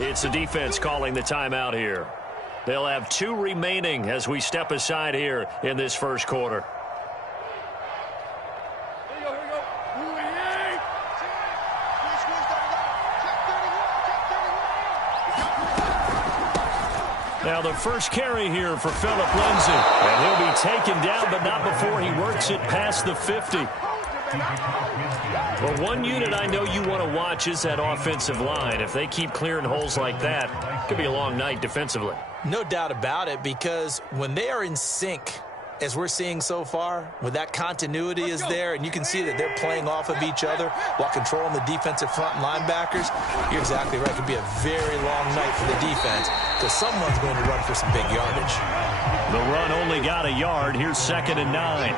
It's the defense calling the timeout here. They'll have 2 remaining as we step aside here in this first quarter. Now the first carry here for Philip Lindsay. And he'll be taken down, but not before he works it past the 50. Well, one unit I know you want to watch is that offensive line. If they keep clearing holes like that, it could be a long night defensively. No doubt about it, because when they are in sync, as we're seeing so far, when that continuity is there and you can see that they're playing off of each other while controlling the defensive front linebackers, you're exactly right. It could be a very long night for the defense because someone's going to run for some big yardage. The run only got a yard. Here's 2nd and 9.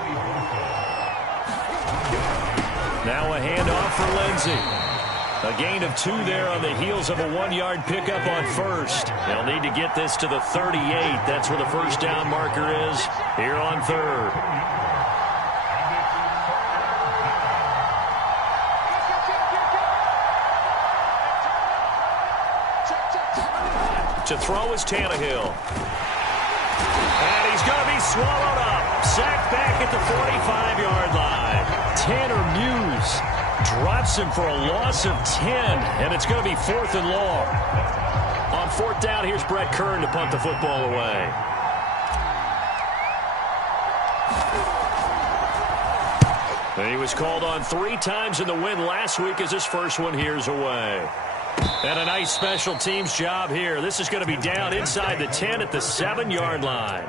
Now a handoff for Lindsay. A gain of 2 there on the heels of a 1-yard pickup on first. They'll need to get this to the 38. That's where the first down marker is here on 3rd. To throw is Tannehill. And he's going to be swallowed up. Sacked back at the 45-yard line. Tanner Muse drops him for a loss of 10, and it's going to be 4th and long. On 4th down, here's Brett Kern to punt the football away. And he was called on 3 times in the win last week as his first one here's away. And a nice special teams job here. This is going to be down inside the 10 at the 7-yard line.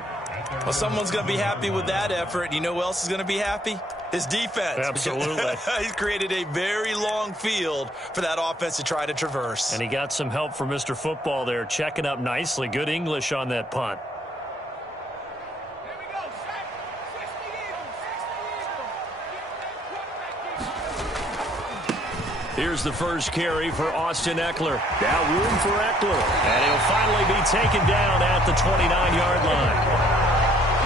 Well, someone's going to be happy with that effort. You know who else is going to be happy? His defense. Absolutely. He's created a very long field for that offense to try to traverse. And he got some help from Mr. Football there, checking up nicely. Good English on that punt. Here's the first carry for Austin Eckler. Now room for Eckler. And he'll finally be taken down at the 29-yard line.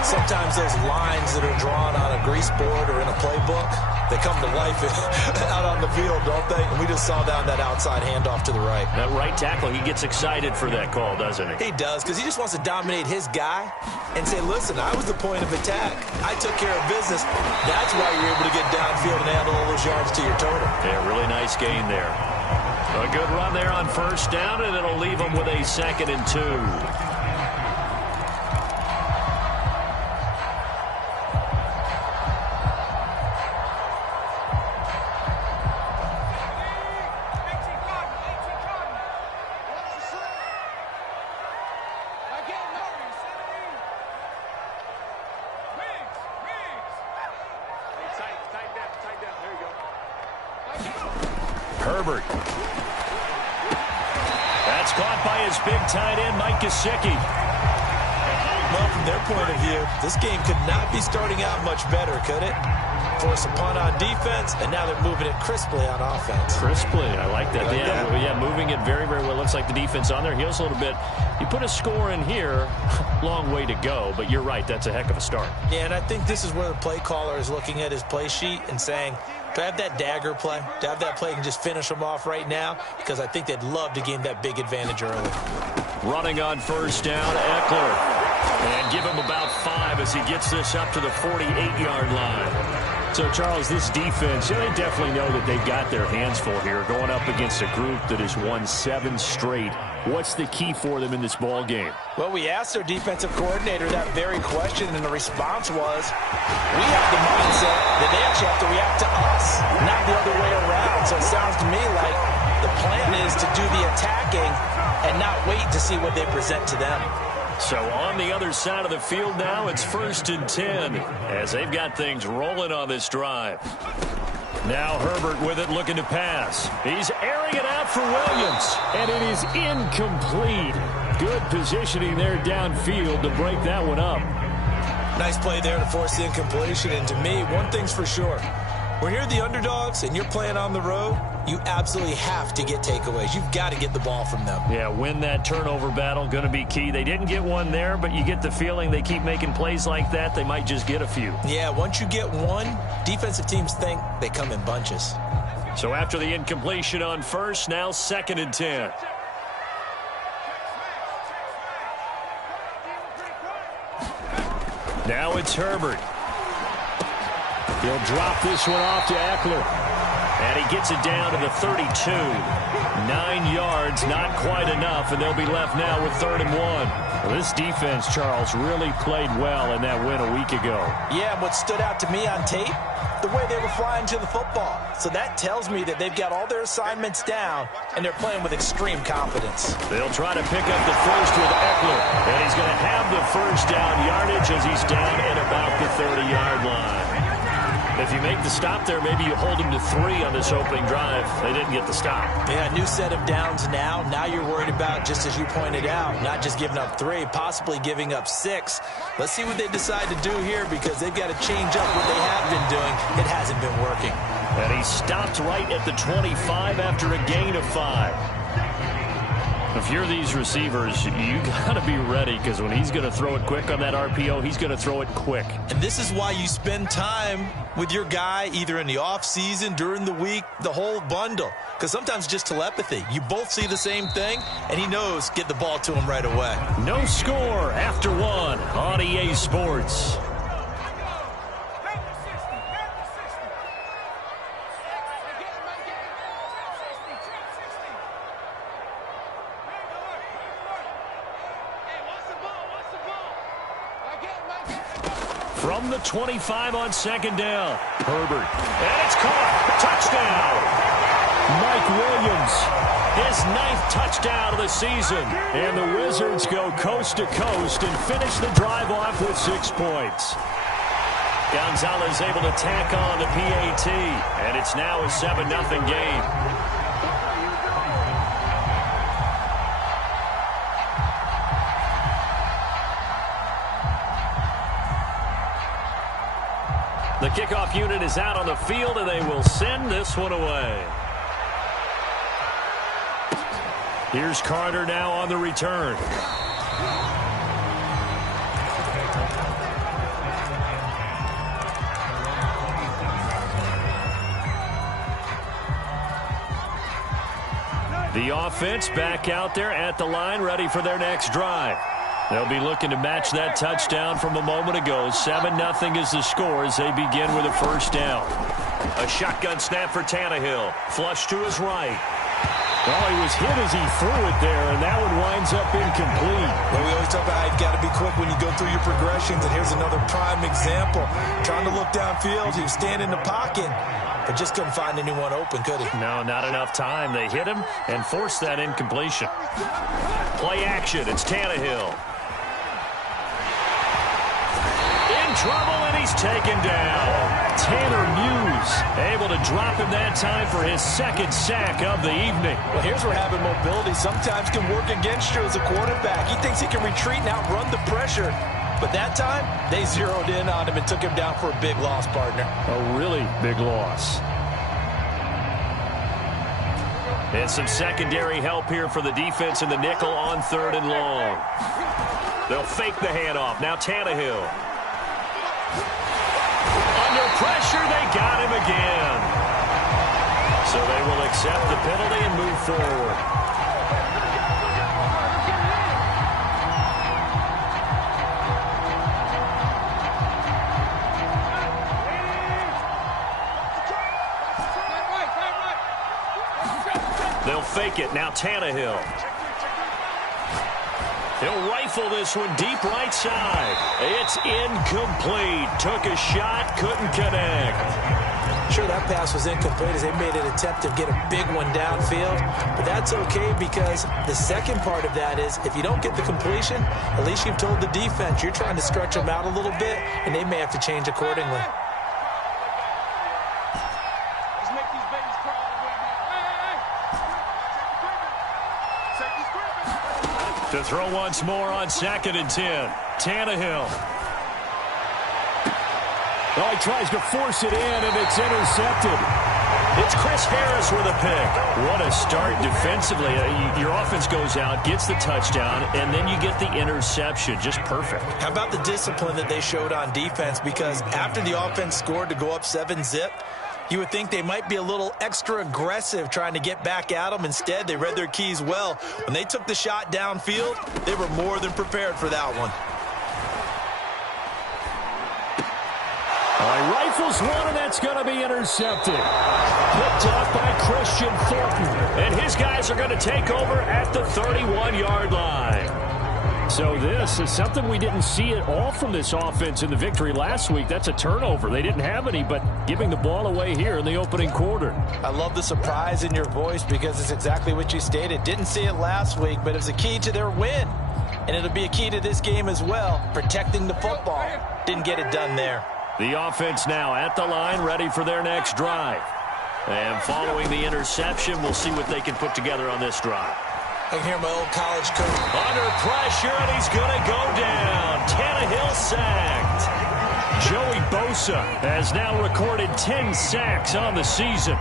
Sometimes those lines that are drawn on a grease board or in a playbook, they come to life out on the field, don't they? And we just saw down that outside handoff to the right. That right tackle, he gets excited for that call, doesn't he? He does, because he just wants to dominate his guy and say, listen, I was the point of attack. I took care of business. That's why you're able to get downfield and add all those yards to your total. Yeah, really nice gain there. A good run there on first down, and it'll leave him with a 2nd and 2. Herbert. That's caught by his big tight end, Mike Gesicki. Well, from their point of view, this game could not be starting out much better, could it? Force a punt on defense, and now they're moving it crisply on offense. Crisply, I like that. Yeah, moving it very, very well. Looks like the defense on their heels a little bit. You put a score in here, long way to go, but you're right, that's a heck of a start. Yeah, and I think this is where the play caller is looking at his play sheet and saying, to have that dagger play, to have that play and just finish them off right now, because I think they'd love to gain that big advantage early. Running on first down, Eckler. And give him about 5 as he gets this up to the 48-yard line. So, Charles, this defense, they definitely know that they've got their hands full here, going up against a group that has won 7 straight. What's the key for them in this ball game? Well, we asked their defensive coordinator that very question, and the response was, we have the mindset that they actually have to react to us, not the other way around. So it sounds to me like the plan is to do the attacking and not wait to see what they present to them. So on the other side of the field now, it's 1st and 10 as they've got things rolling on this drive. Now Herbert with it, looking to pass. He's airing it out for Williams, and it is incomplete. Good positioning there downfield to break that one up. Nice play there to force the incompletion, and to me, one thing's for sure. When you're the underdogs and you're playing on the road, you absolutely have to get takeaways. You've got to get the ball from them. Yeah, win that turnover battle, going to be key. They didn't get one there, but you get the feeling they keep making plays like that, they might just get a few. Yeah, once you get one, defensive teams think they come in bunches. So after the incompletion on first, now 2nd and 10. Now it's Herbert. He'll drop this one off to Eckler. And he gets it down to the 32. 9 yards, not quite enough, and they'll be left now with 3rd and 1. Well, this defense, Charles, really played well in that win a week ago. Yeah, and what stood out to me on tape, the way they were flying to the football. So that tells me that they've got all their assignments down, and they're playing with extreme confidence. They'll try to pick up the first with Eckler, and he's going to have the first down yardage as he's down at about the 30-yard line. If you make the stop there, maybe you hold him to 3 on this opening drive. They didn't get the stop. Yeah, new set of downs now. Now you're worried about, just as you pointed out, not just giving up 3, possibly giving up 6. Let's see what they decide to do here, because they've got to change up what they have been doing. It hasn't been working. And he stopped right at the 25 after a gain of 5. If you're these receivers, you got to be ready, because when he's going to throw it quick on that RPO, he's going to throw it quick. And this is why you spend time with your guy either in the offseason, during the week, the whole bundle. Because sometimes just telepathy. You both see the same thing, and he knows get the ball to him right away. No score after 1 on EA Sports. From the 25 on 2nd down. Herbert. And it's caught. Touchdown. Mike Williams. His 9th touchdown of the season. And the Wizards go coast to coast and finish the drive off with 6 points. Gonzalez able to tack on the PAT. And it's now a 7-0 game. The kickoff unit is out on the field, and they will send this one away. Here's Carter now on the return. The offense back out there at the line, ready for their next drive. They'll be looking to match that touchdown from a moment ago. 7-0 is the score as they begin with a first down. A shotgun snap for Tannehill. Flush to his right. Well, he was hit as he threw it there, and that one winds up incomplete. Well, we always talk about how you've got to be quick when you go through your progressions, and here's another prime example. Trying to look downfield, he was standing in the pocket, but just couldn't find anyone open, could he? No, not enough time. They hit him and forced that incompletion. Play action. It's Tannehill. Trouble, and he's taken down. Tanner Muse able to drop him that time for his 2nd sack of the evening. Well, here's where having mobility sometimes can work against you as a quarterback. He thinks he can retreat and outrun the pressure. But that time, they zeroed in on him and took him down for a big loss, partner. A really big loss. And some secondary help here for the defense in the nickel on 3rd and long. They'll fake the handoff. Now Tannehill. Under pressure, they got him again. So they will accept the penalty and move forward. They'll fake it. Now Tannehill. He'll rifle this one deep right side. It's incomplete. Took a shot, couldn't connect. Sure, that pass was incomplete as they made an attempt to get a big one downfield. But that's okay, because the second part of that is if you don't get the completion, at least you've told the defense you're trying to stretch them out a little bit, and they may have to change accordingly. To throw once more on 2nd and 10. Tannehill. Oh, he tries to force it in, and it's intercepted. It's Chris Harris with a pick. What a start defensively. Your offense goes out, gets the touchdown, and then you get the interception. Just perfect. How about the discipline that they showed on defense? Because after the offense scored to go up 7-zip, you would think they might be a little extra aggressive trying to get back at them. Instead, they read their keys well. When they took the shot downfield, they were more than prepared for that one. rifles one, and that's going to be intercepted. Picked off by Christian Thornton. And his guys are going to take over at the 31-yard line. So this is something we didn't see at all from this offense in the victory last week. That's a turnover. They didn't have any, but giving the ball away here in the opening quarter. I love the surprise in your voice because it's exactly what you stated. Didn't see it last week, but it was a key to their win. And it'll be a key to this game as well, protecting the football. Didn't get it done there. The offense now at the line, ready for their next drive. And following the interception, we'll see what they can put together on this drive. I can hear my old college coach. Under pressure, and he's going to go down. Tannehill sacked. Joey Bosa has now recorded 10 sacks on the season.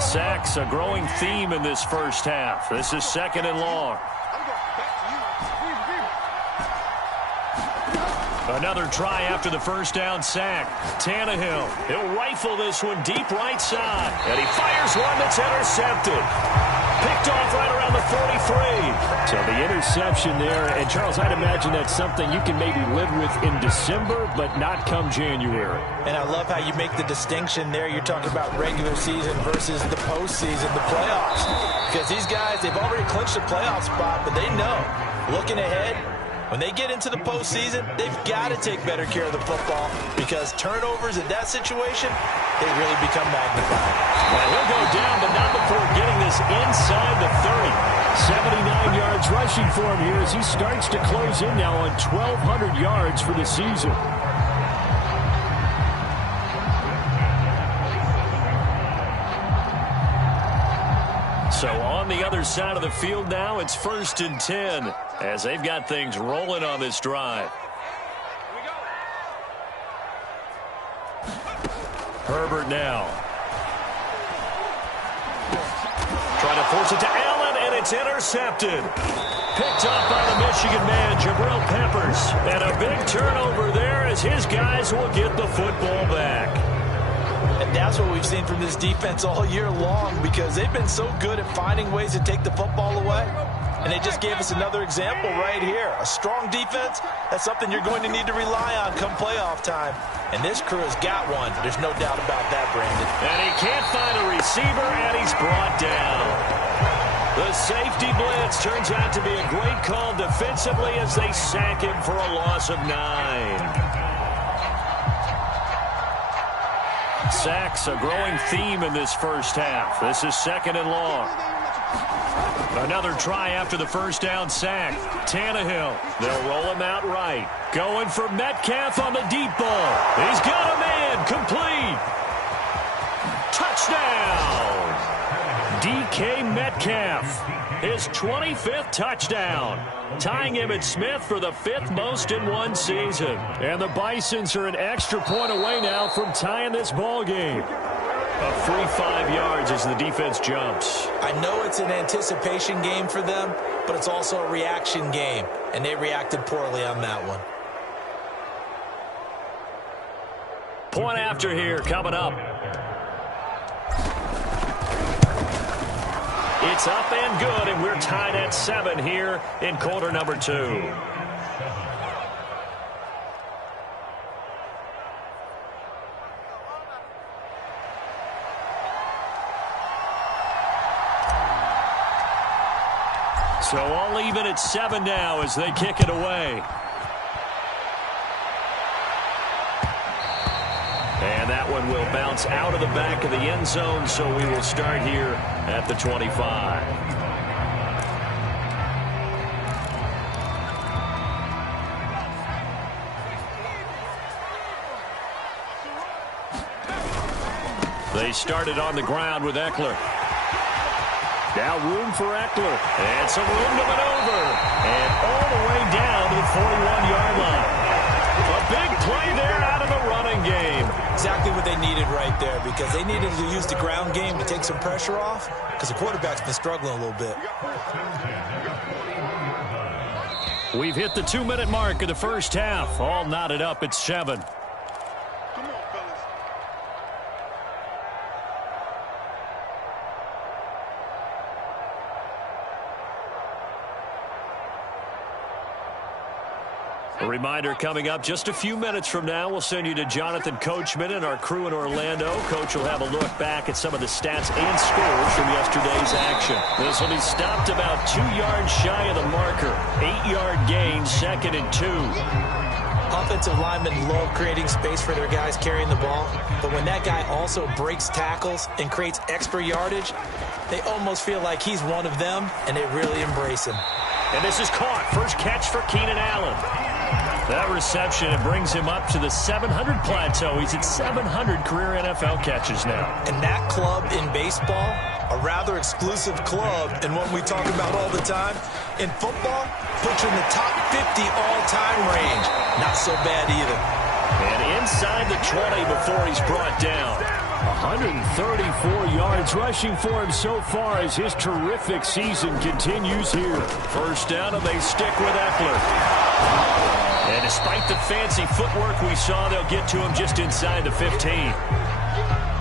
Sacks, a growing theme in this first half. This is 2nd and long. Another try after the first down sack. Tannehill, he'll rifle this one deep right side. And he fires one that's intercepted. Picked off right around the 43. So the interception there, and Charles, I'd imagine that's something you can maybe live with in December, but not come January. And I love how you make the distinction there. You're talking about regular season versus the postseason, the playoffs. Because these guys, they've already clinched a playoff spot, but they know, looking ahead, when they get into the postseason, they've got to take better care of the football because turnovers in that situation, they really become magnified. Well, he'll go down, but not before getting this inside the 30. 79 yards rushing for him here as he starts to close in now on 1,200 yards for the season. So on the other side of the field now, it's 1st and 10 as they've got things rolling on this drive. Herbert now. Trying to force it to Allen, and it's intercepted. Picked up by the Michigan man, Jabril Peppers. And a big turnover there as his guys will get the football back. And that's what we've seen from this defense all year long because they've been so good at finding ways to take the football away. And they just gave us another example right here. A strong defense, that's something you're going to need to rely on come playoff time. And this crew has got one. There's no doubt about that, Brandon. And he can't find a receiver, and he's brought down. The safety blitz turns out to be a great call defensively as they sack him for a loss of 9. Sacks, a growing theme in this first half. This is 2nd and long. Another try after the first down sack. Tannehill, they'll roll him out right. Going for Metcalf on the deep ball. He's got a man, complete. Touchdown. DK Metcalf, his 25th touchdown. Tying Emmitt Smith for the 5th most in one season. And the Bisons are an extra point away now from tying this ball game. A free 5 yards as the defense jumps. I know it's an anticipation game for them, but it's also a reaction game, and they reacted poorly on that one. Point after here coming up. It's up and good, and we're tied at 7 here in quarter number 2. So all even at 7 now as they kick it away. And that one will bounce out of the back of the end zone, so we will start here at the 25. They started on the ground with Eckler. Now room for Eckler. And some room to maneuver. And all the way down to the 41-yard line. A big play there out of the running game. Exactly what they needed right there because they needed to use the ground game to take some pressure off because the quarterback's been struggling a little bit. We've hit the 2-minute mark of the first half. All knotted up at 7. A reminder coming up just a few minutes from now, we'll send you to Jonathan Coachman and our crew in Orlando. Coach will have a look back at some of the stats and scores from yesterday's action. This one, he stopped about 2 yards shy of the marker. 8-yard gain, 2nd and 2. Offensive linemen love creating space for their guys carrying the ball, but when that guy also breaks tackles and creates extra yardage, they almost feel like he's one of them, and they really embrace him. And this is caught. First catch for Keenan Allen. That reception, it brings him up to the 700 plateau. He's at 700 career NFL catches now. And that club in baseball, a rather exclusive club, and one we talk about all the time, in football, puts you in the top 50 all-time range. Not so bad either. And inside the 20 before he's brought down. 134 yards rushing for him so far as his terrific season continues here. First down, and they stick with Eckler. And despite the fancy footwork we saw, they'll get to him just inside the 15.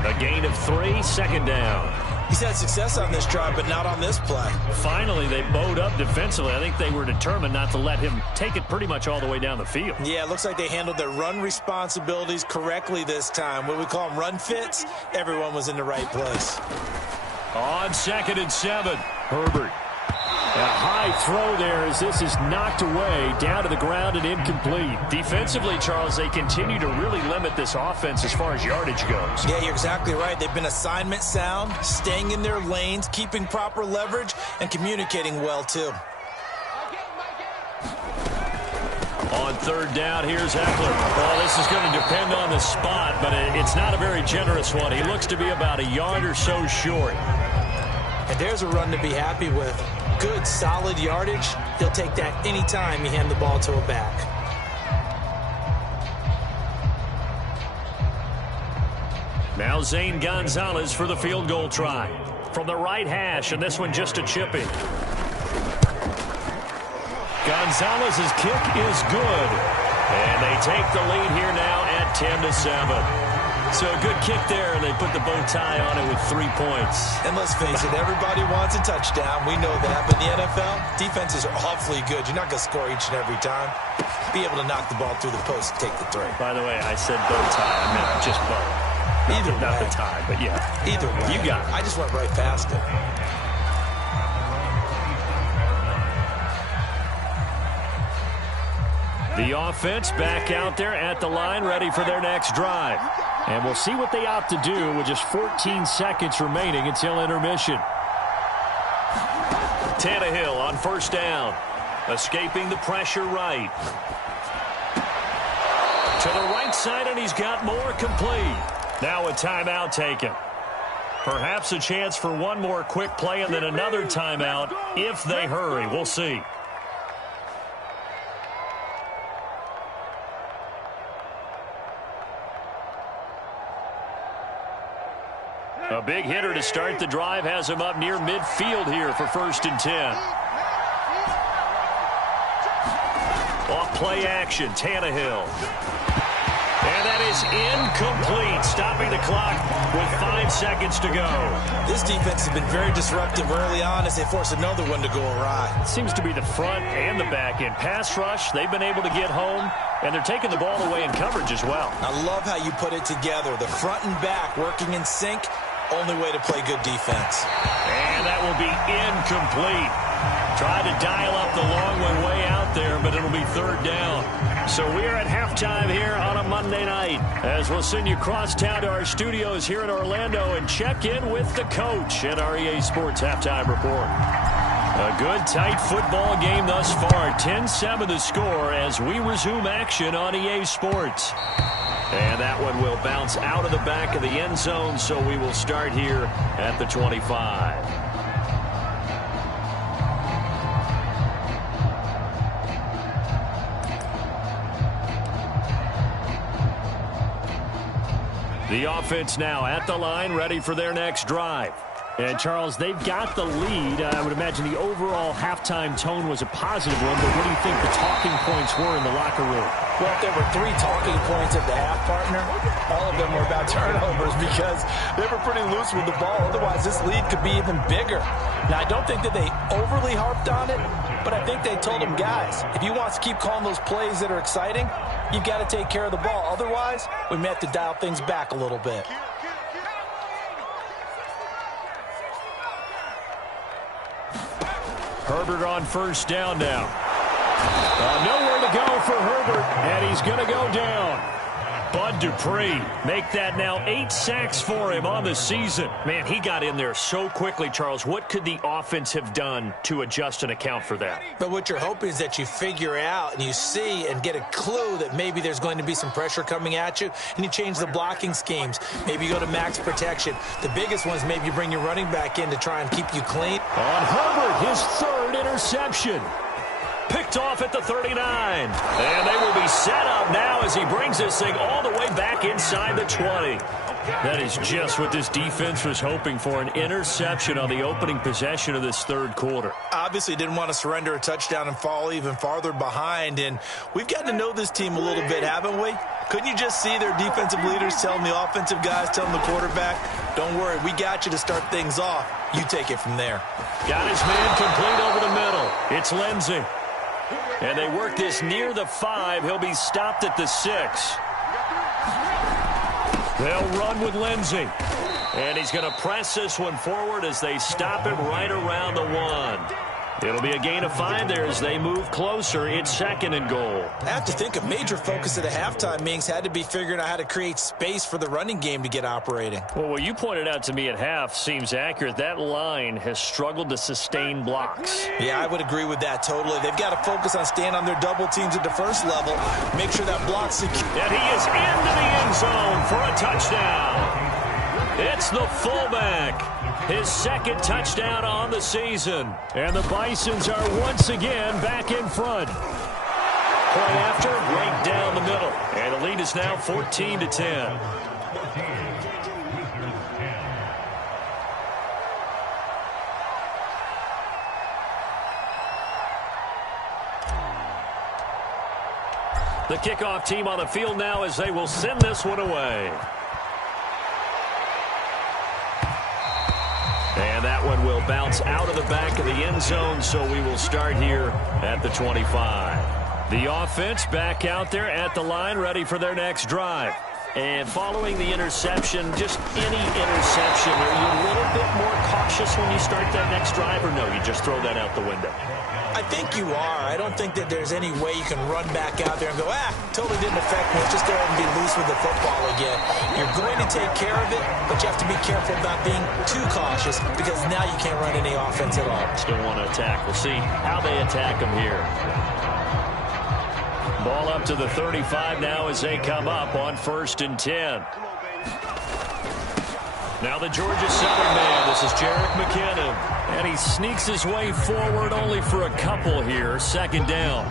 A gain of 3, 2nd down. He's had success on this drive, but not on this play. Finally, they bowed up defensively. I think they were determined not to let him take it pretty much all the way down the field. Yeah, it looks like they handled their run responsibilities correctly this time. What we call them run fits, everyone was in the right place. On 2nd and 7, Herbert. A high throw there as this is knocked away, down to the ground and incomplete. Defensively, Charles, they continue to really limit this offense as far as yardage goes. Yeah, you're exactly right. They've been assignment sound, staying in their lanes, keeping proper leverage, and communicating well, too. On 3rd down, here's Eckler. Well, this is going to depend on the spot, but it's not a very generous one. He looks to be about a yard or so short. And there's a run to be happy with. Good, solid yardage. He'll take that anytime you hand the ball to a back. Now Zane Gonzalez for the field goal try. From the right hash, and this one just a chipping. Gonzalez's kick is good. And they take the lead here now at 10-7. So a good kick there, and they put the bow tie on it with 3 points. And let's face it, everybody wants a touchdown. We know that. But in the NFL, defenses are awfully good. You're not going to score each and every time. Be able to knock the ball through the post and take the throw. By the way, I said bow tie. I meant just bow. Not the tie, but yeah. Either way. You got it. I just went right past it. The offense back out there at the line, ready for their next drive. And we'll see what they opt to do with just 14 seconds remaining until intermission. Tannehill on 1st down. Escaping the pressure right. To the right side, and he's got more complete. Now a timeout taken. Perhaps a chance for one more quick play and then another timeout if they hurry. We'll see. A big hitter to start the drive has him up near midfield here for 1st and 10. Off play action, Tannehill. And that is incomplete, stopping the clock with 5 seconds to go. This defense has been very disruptive early on as they force another one to go awry. It seems to be the front and the back end. Pass rush, they've been able to get home, and they're taking the ball away in coverage as well. I love how you put it together. The front and back working in sync. Only way to play good defense. And that will be incomplete. Tried to dial up the long one way out there, but it'll be 3rd down. So we're at halftime here on a Monday night, as we'll send you across town to our studios here in Orlando and check in with the coach at our EA Sports Halftime Report. A good, tight football game thus far. 10-7 the score as we resume action on EA Sports. And that one will bounce out of the back of the end zone, so we will start here at the 25. The offense now at the line, ready for their next drive. And, Charles, they've got the lead. I would imagine the overall halftime tone was a positive one, but what do you think the talking points were in the locker room? Well, if there were 3 talking points at the half, partner, all of them were about turnovers because they were pretty loose with the ball. Otherwise, this lead could be even bigger. Now, I don't think that they overly harped on it, But I think they told him, guys, if he wants to keep calling those plays that are exciting, you've got to take care of the ball. Otherwise, we may have to dial things back a little bit. Herbert on first down now. Nowhere to go for Herbert, and he's going to go down. Bud Dupree, make that now 8 sacks for him on the season. Man, he got in there so quickly, Charles. What could the offense have done to adjust and account for that? But what you're hoping is that you figure out and you see and get a clue that maybe there's going to be some pressure coming at you, and you change the blocking schemes. Maybe you go to max protection. The biggest one is maybe you bring your running back in to try and keep you clean. On Herbert, his 3rd interception. Picked off at the 39. And they will be set up now as he brings this thing all the way back inside the 20. That is just what this defense was hoping for, an interception on the opening possession of this 3rd quarter. Obviously didn't want to surrender a touchdown and fall even farther behind. And we've gotten to know this team a little bit, haven't we? Couldn't you just see their defensive leaders telling the offensive guys, telling the quarterback, don't worry, we got you to start things off. You take it from there. Got his man complete over the middle. It's Lindsey. And they work this near the 5. He'll be stopped at the 6. They'll run with Lindsey. And he's going to press this one forward as they stop it right around the 1. It'll be a gain of 5 there as they move closer. It's 2nd and goal. I have to think a major focus at the halftime meetings had to be figuring out how to create space for the running game to get operating. Well, what you pointed out to me at half seems accurate. That line has struggled to sustain blocks. Yeah, I would agree with that totally. They've got to focus on staying on their double teams at the first level. Make sure that block's secure. And he is into the end zone for a touchdown. It's the fullback. His 2nd touchdown on the season. And the Bisons are once again back in front. Point after, right down the middle. And the lead is now 14-10. The kickoff team on the field now as they will send this one away. And that one will bounce out of the back of the end zone, so we will start here at the 25. The offense back out there at the line, ready for their next drive. And following the interception, just any interception, are you a little bit more cautious when you start that next drive, or no, you just throw that out the window? I think you are. I don't think that there's any way you can run back out there and go, totally didn't affect me. Let's just go ahead and be loose with the football again. You're going to take care of it, but you have to be careful about being too cautious because now you can't run any offense at all. Still want to attack. We'll see how they attack them here. Ball up to the 35 now as they come up on 1st and 10. Now the Georgia Southern man. This is Jerick McKinnon. And he sneaks his way forward only for a couple here. 2nd down.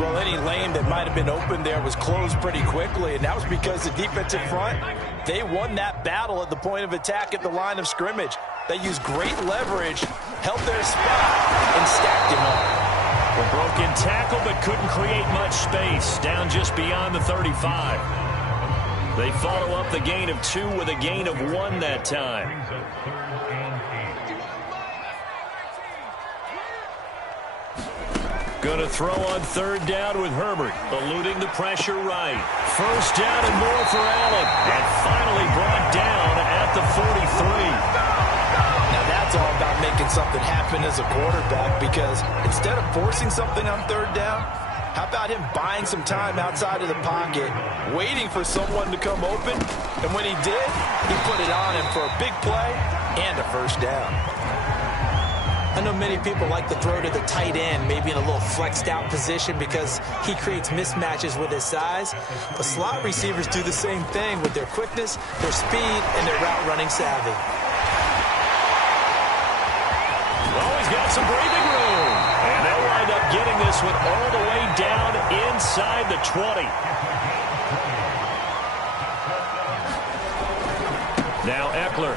Well, any lane that might have been open there was closed pretty quickly, and that was because the defensive front, they won that battle at the point of attack at the line of scrimmage. They used great leverage, held their spot, and stacked him up. A broken tackle, but couldn't create much space. Down just beyond the 35. They follow up the gain of 2 with a gain of 1 that time. Going to throw on 3rd down with Herbert, eluding the pressure right. 1st down and more for Allen, and finally brought down at the 43. Now that's all about making something happen as a quarterback, because instead of forcing something on 3rd down, how about him buying some time outside of the pocket, waiting for someone to come open, and when he did, he put it on him for a big play and a 1st down. I know many people like to throw to the tight end, maybe in a little flexed out position because he creates mismatches with his size. But slot receivers do the same thing with their quickness, their speed, and their route running savvy. Oh, he's got some breathing room. And they'll wind up getting this one all the way down inside the 20. Now Eckler.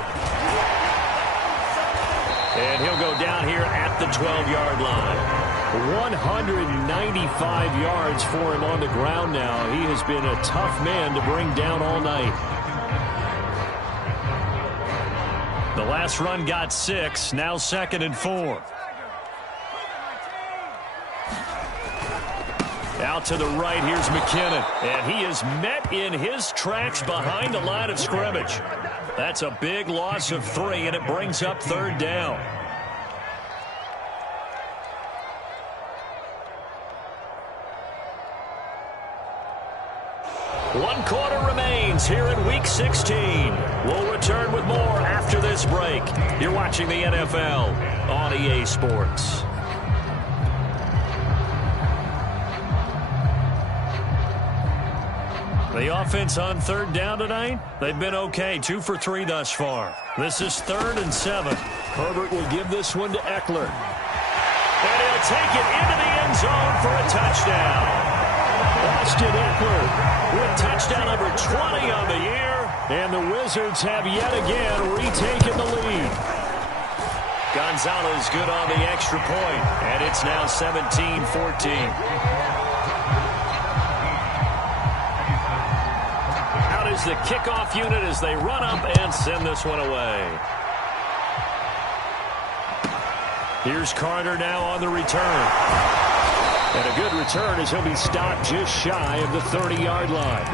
And he'll go down here at the 12-yard line. 195 yards for him on the ground now. He has been a tough man to bring down all night. The last run got 6. Now 2nd and 4. to the right. Here's McKinnon. And he is met in his tracks behind the line of scrimmage. That's a big loss of 3, and it brings up 3rd down. One quarter remains here in Week 16. We'll return with more after this break. You're watching the NFL on EA Sports. The offense on 3rd down tonight, they've been okay, 2 for 3 thus far. This is 3rd and 7. Herbert will give this one to Eckler. And he'll take it into the end zone for a touchdown. Austin Eckler with touchdown number 20 on the year, and the Wizards have yet again retaken the lead. Gonzalez good on the extra point, and it's now 17-14. Out is the kickoff unit as they run up and send this one away. Here's Carter now on the return. And a good return as he'll be stopped just shy of the 30-yard line.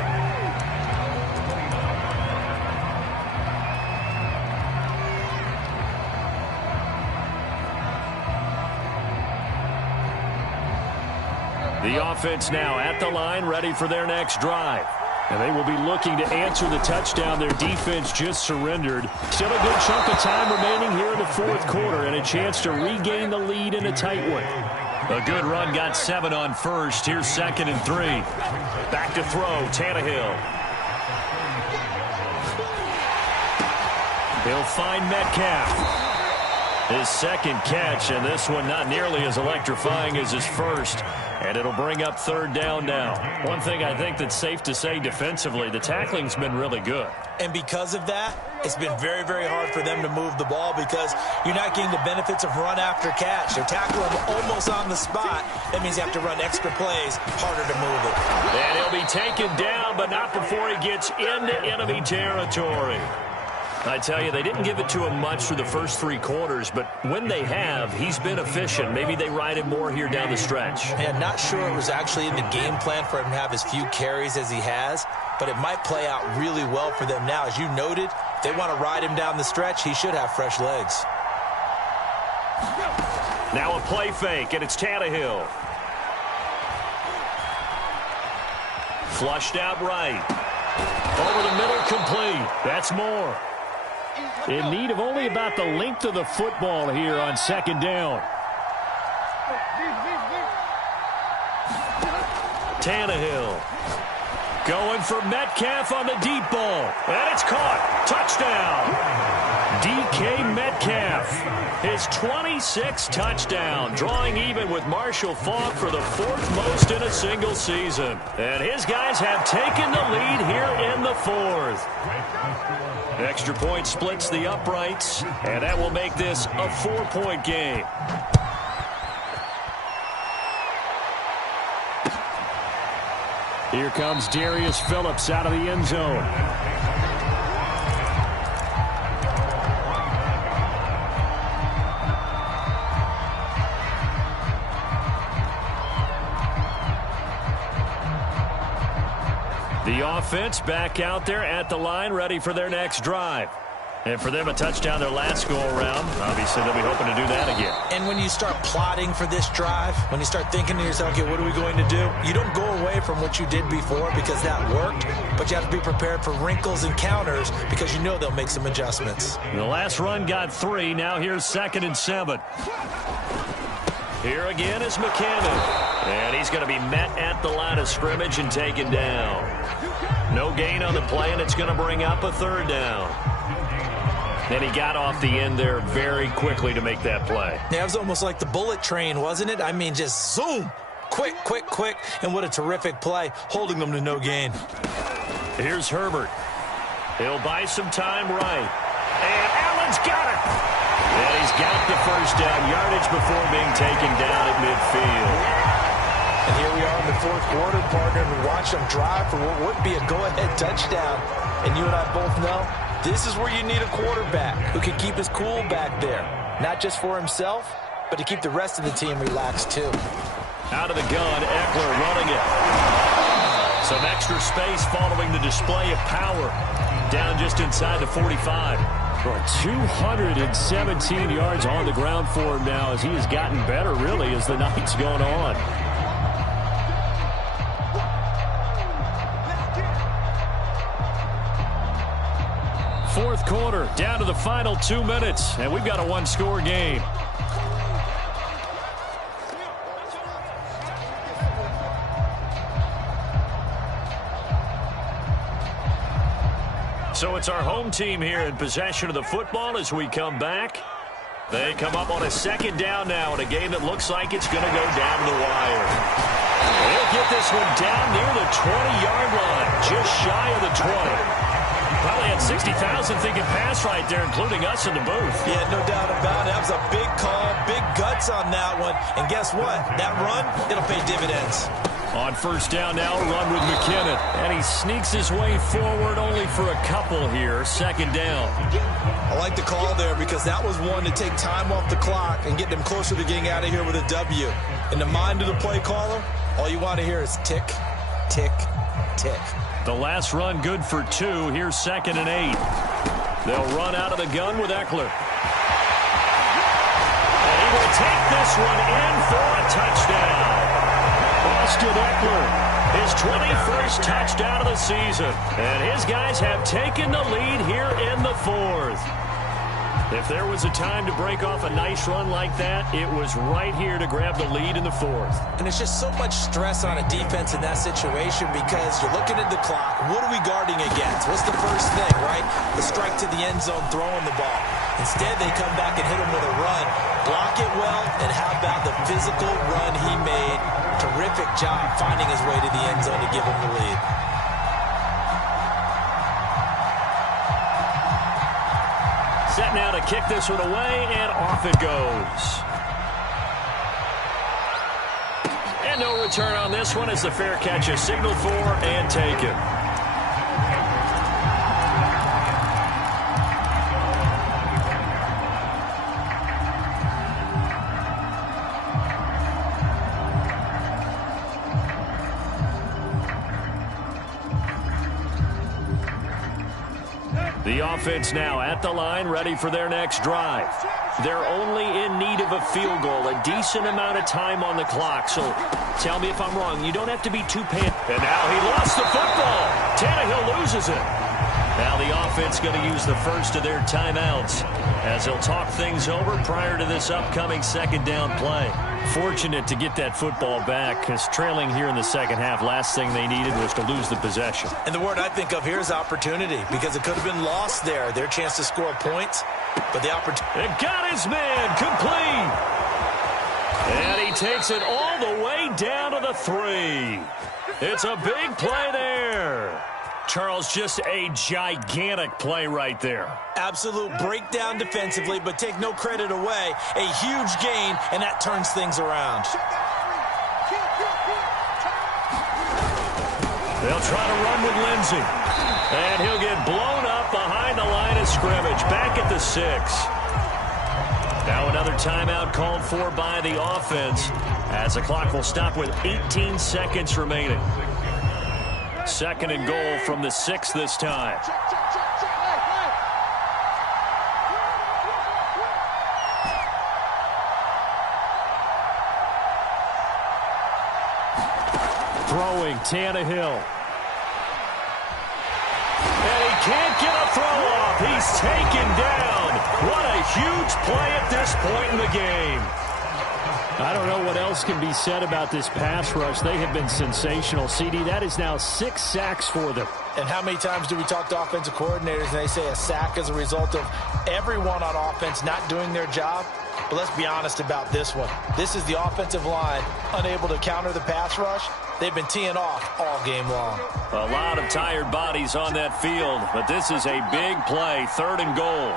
The offense now at the line, ready for their next drive. And they will be looking to answer the touchdown their defense just surrendered. Still a good chunk of time remaining here in the 4th quarter and a chance to regain the lead in a tight one. A good run, got 7 on first. Here's 2nd and 3. Back to throw, Tannehill. He'll find Metcalf. His 2nd catch, and this one not nearly as electrifying as his first. And it'll bring up 3rd down now. One thing I think that's safe to say defensively, the tackling's been really good. And because of that, it's been very, very hard for them to move the ball because you're not getting the benefits of run after catch. They're tackling almost on the spot. That means you have to run extra plays, harder to move it. And he'll be taken down, but not before he gets into enemy territory. I tell you, they didn't give it to him much for the first 3 quarters, but when they have, he's been efficient. Maybe they ride him more here down the stretch. Yeah, not sure it was actually in the game plan for him to have as few carries as he has, but it might play out really well for them now. As you noted, if they want to ride him down the stretch, he should have fresh legs. Now a play fake, and it's Tannehill. Flushed out right. Over the middle, complete. That's more. In need of only about the length of the football here on 2nd down. Tannehill going for Metcalf on the deep ball. And it's caught. Touchdown. DK Metcalf, his 26th touchdown, drawing even with Marshall Faulk for the 4th most in a single season. And his guys have taken the lead here in the 4th. Extra point splits the uprights, and that will make this a 4-point game. Here comes Darius Phillips out of the end zone. The offense back out there at the line, ready for their next drive. And for them, a touchdown their last go-around. Obviously, they'll be hoping to do that again. And when you start plotting for this drive, when you start thinking to yourself, okay, what are we going to do? You don't go away from what you did before because that worked, but you have to be prepared for wrinkles and counters because you know they'll make some adjustments. The last run got 3. Now here's 2nd and 7. Here again is McKinnon. And he's going to be met at the line of scrimmage and taken down. No gain on the play, and it's going to bring up a 3rd down. And he got off the end there very quickly to make that play. Yeah, it was almost like the bullet train, wasn't it? I mean, just zoom. Quick, quick, quick. And what a terrific play, holding them to no gain. Here's Herbert. He'll buy some time right. And Allen's got it. And he's got the first down yardage before being taken down at midfield. And here we are in the 4th quarter, partner, and watch them drive for what would be a go-ahead touchdown. And you and I both know this is where you need a quarterback who can keep his cool back there. Not just for himself, but to keep the rest of the team relaxed too. Out of the gun, Eckler running it. Some extra space following the display of power. Down just inside the 45. Well, 217 yards on the ground for him now as he has gotten better, really, as the night's gone on. Fourth quarter, down to the final 2 minutes, and we've got a one-score game. So it's our home team here in possession of the football as we come back. They come up on a second down now in a game that looks like it's going to go down to the wire. They'll get this one down near the 20-yard line, just shy of the 20. Probably had 60,000 thinking pass right there, including us in the booth. Yeah, no doubt about it. That was a big call, big guts on that one. And guess what? That run, it'll pay dividends. On first down now, run with McKinnon. And he sneaks his way forward only for a couple here. Second down. I like the call there because that was one to take time off the clock and get them closer to getting out of here with a W. In the mind of the play caller, all you want to hear is tick, tick, tick. The last run good for 2. Here's 2nd and 8. They'll run out of the gun with Eckler. And he will take this one in for a touchdown. Austin Eckler, his 21st touchdown of the season. And his guys have taken the lead here in the 4th. If there was a time to break off a nice run like that, it was right here to grab the lead in the 4th. And it's just so much stress on a defense in that situation because you're looking at the clock. What are we guarding against? What's the first thing, right? The strike to the end zone, throwing the ball. Instead, they come back and hit him with a run. Block it well, and how about the physical run he made? Terrific job finding his way to the end zone to give him the lead. Set now to kick this one away, and off it goes. And no return on this one as the fair catch is signaled for and taken. The offense now at the line, ready for their next drive. They're only in need of a field goal, a decent amount of time on the clock. So tell me if I'm wrong. You don't have to be too panicked. And now he lost the football. Tannehill loses it. Now the offense going to use the first of their timeouts as they'll talk things over prior to this upcoming second down play. Fortunate to get that football back because trailing here in the second half, last thing they needed was to lose the possession. And the word I think of here is opportunity because it could have been lost there. Their chance to score points, but the opportunity. It got his man complete. And he takes it all the way down to the 3. It's a big play there. Charles, just a gigantic play right there. Absolute breakdown defensively, but take no credit away. A huge gain, and that turns things around. They'll try to run with Lindsey. And he'll get blown up behind the line of scrimmage. Back at the 6. Now another timeout called for by the offense as the clock will stop with 18 seconds remaining. 2nd and goal from the 6 this time. Throwing, Tannehill. And he can't get a throw off. He's taken down. What a huge play at this point in the game. I don't know what else can be said about this pass rush. They have been sensational. CD, that is now 6 sacks for them. And how many times do we talk to offensive coordinators and they say a sack as a result of everyone on offense not doing their job? But let's be honest about this one. This is the offensive line unable to counter the pass rush. They've been teeing off all game long. A lot of tired bodies on that field, but this is a big play, 3rd and goal.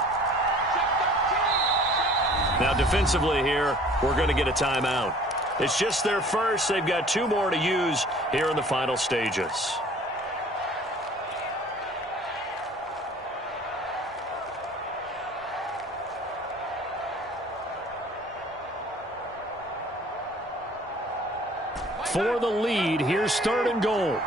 Now defensively here, we're going to get a timeout. It's just their first. They've got 2 more to use here in the final stages. for the lead. Here's 3rd and goal.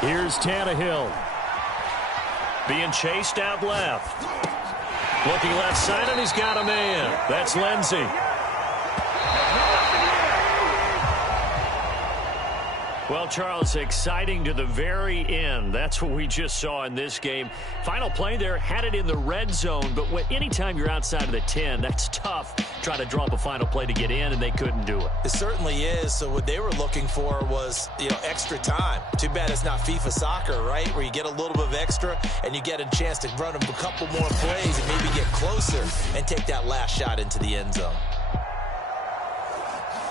Here's Tannehill. Being chased out left. Looking left side, and he's got a man. That's Lindsey. Well, Charles, exciting to the very end. That's what we just saw in this game. Final play there, had it in the red zone, but anytime you're outside of the 10, that's tough. Try to draw up a final play to get in, and they couldn't do it. It certainly is. So what they were looking for was, extra time. Too bad it's not FIFA soccer, right, where you get a little bit of extra and you get a chance to run a couple more plays and maybe get closer and take that last shot into the end zone.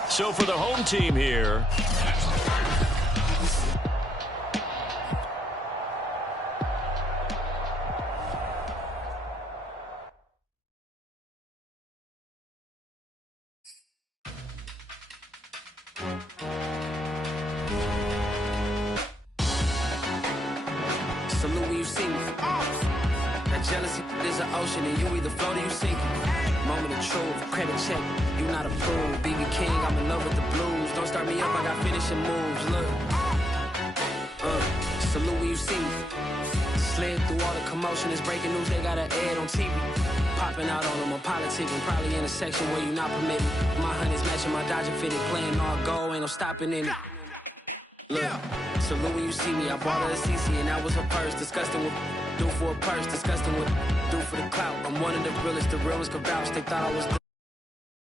So for the home team here, salute when you see me. That jealousy is an ocean, and you either float or you sink it. Moment of truth, credit check, you not approved. BB King, I'm in love with the blues. Don't start me up, I got finishing moves. Look, salute when you see me. Slid through all the commotion, it's breaking news, they got an ad on TV. Popping out on them, I'm politicking, probably in a section where you not permitted. My honey's matching my Dodger fitted, playing all goal, ain't no stopping in it. Look, salute when you see me. I bought her a CC and that was her purse. Disgusting with do for a purse. Disgusting with do for the clout. I'm one of the realest. The realest could vouch. They thought I was